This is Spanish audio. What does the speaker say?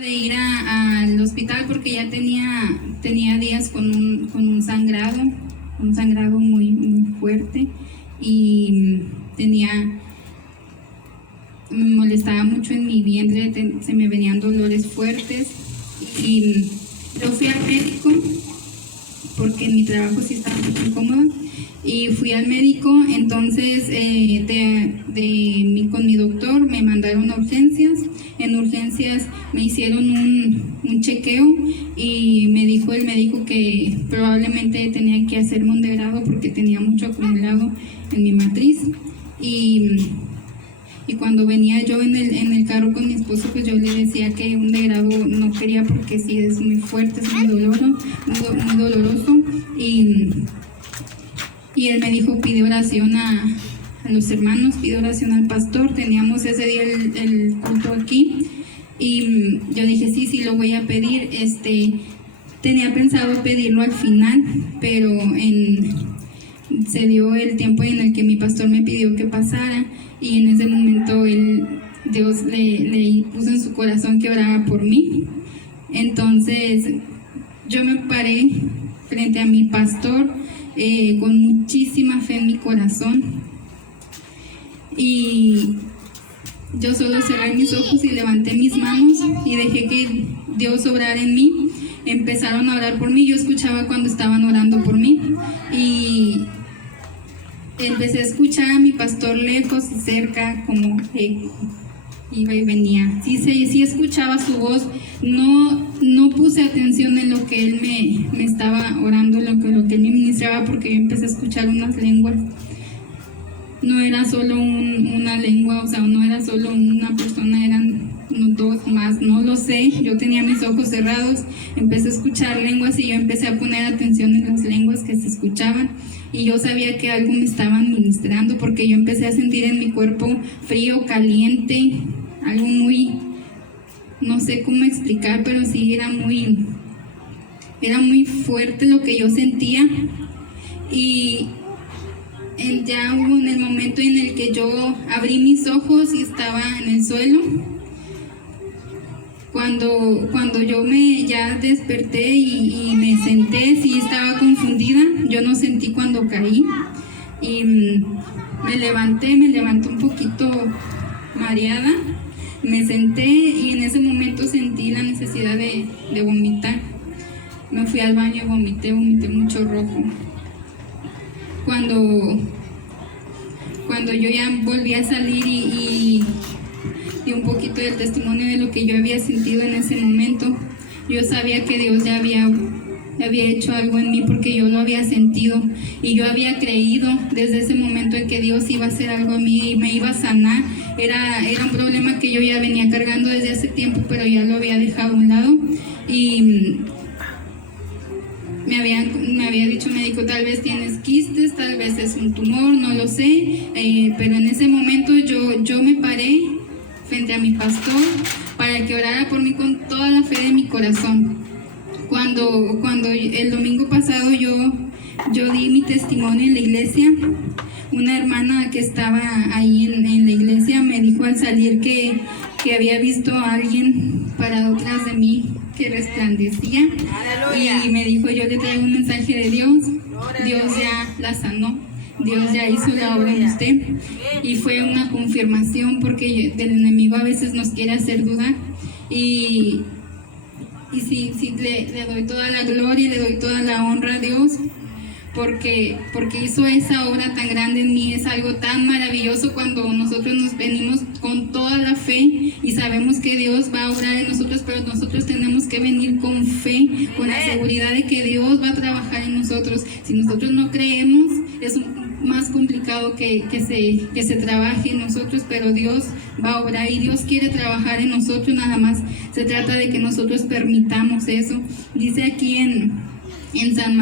De ir al hospital porque ya tenía días con un sangrado muy fuerte, y me molestaba mucho en mi vientre, se me venían dolores fuertes, y yo fui al médico porque en mi trabajo sí estaba muy incómoda, y fui al médico. Entonces con mi doctor me mandaron a urgencias. En urgencias me hicieron un chequeo y me dijo el médico que probablemente tenía que hacerme un degrado porque tenía mucho acumulado en mi matriz. Y cuando venía yo en el carro con mi esposo, pues yo le decía que un degrado no quería porque sí es muy fuerte, es muy doloroso. Y él me dijo, pide oración a los hermanos, pide oración al pastor. Teníamos ese día el culto aquí, y yo dije, sí, lo voy a pedir. Tenía pensado pedirlo al final, pero se dio el tiempo en el que mi pastor me pidió que pasara, y en ese momento Dios le puso en su corazón que orara por mí. Entonces yo me paré frente a mi pastor con muchísima fe en mi corazón, y yo solo cerré mis ojos y levanté mis manos y dejé que Dios obrara en mí. Empezaron a orar por mí, yo escuchaba cuando estaban orando por mí, y empecé a escuchar a mi pastor lejos y cerca, como iba y venía. Sí escuchaba su voz. No puse atención en lo que él me estaba orando, lo que él me ministraba, porque yo empecé a escuchar unas lenguas. No era solo una lengua, o sea, no era solo una persona, eran dos más, no lo sé. Yo tenía mis ojos cerrados, empecé a escuchar lenguas y yo empecé a poner atención en las lenguas que se escuchaban, y yo sabía que algo me estaban ministrando, porque yo empecé a sentir en mi cuerpo frío, caliente, algo muy, no sé cómo explicar, pero sí era muy fuerte lo que yo sentía. Y ya hubo en el momento en el que yo abrí mis ojos y estaba en el suelo. Cuando yo ya desperté y me senté, sí estaba confundida. Yo no sentí cuando caí, y me levanté un poquito mareada. Me senté y en ese momento sentí la necesidad de vomitar. Me fui al baño y vomité mucho rojo. Cuando yo ya volví a salir y un poquito del testimonio de lo que yo había sentido en ese momento, yo sabía que Dios ya había hecho algo en mí, porque yo lo había sentido y yo había creído desde ese momento en que Dios iba a hacer algo en mí y me iba a sanar. Era un problema que yo ya venía cargando desde hace tiempo, pero ya lo había dejado a un lado, y me había dicho el médico, tal vez tienes quistes, tal vez es un tumor, no lo sé, pero en ese momento yo me paré frente a mi pastor para que orara por mí con toda la fe de mi corazón. Cuando el domingo pasado yo di mi testimonio en la iglesia, una hermana que estaba ahí en la iglesia me dijo al salir que había visto a alguien parado atrás de mí que resplandecía. ¡Aleluya! Y me dijo, yo le traigo un mensaje de Dios. Dios ya la sanó, Dios ya hizo la obra en usted. Y fue una confirmación, porque el enemigo a veces nos quiere hacer dudar, y sí, le doy toda la gloria y le doy toda la honra a Dios, porque hizo esa obra tan grande en mí. Es algo tan maravilloso cuando nosotros nos venimos con toda la fe y sabemos que Dios va a obrar en nosotros, pero nosotros tenemos que venir con fe, con la seguridad de que Dios va a trabajar en nosotros. Si nosotros no creemos, es más complicado que se trabaje en nosotros, pero Dios va a obrar y Dios quiere trabajar en nosotros. Nada más se trata de que nosotros permitamos eso. Dice aquí en San Mateo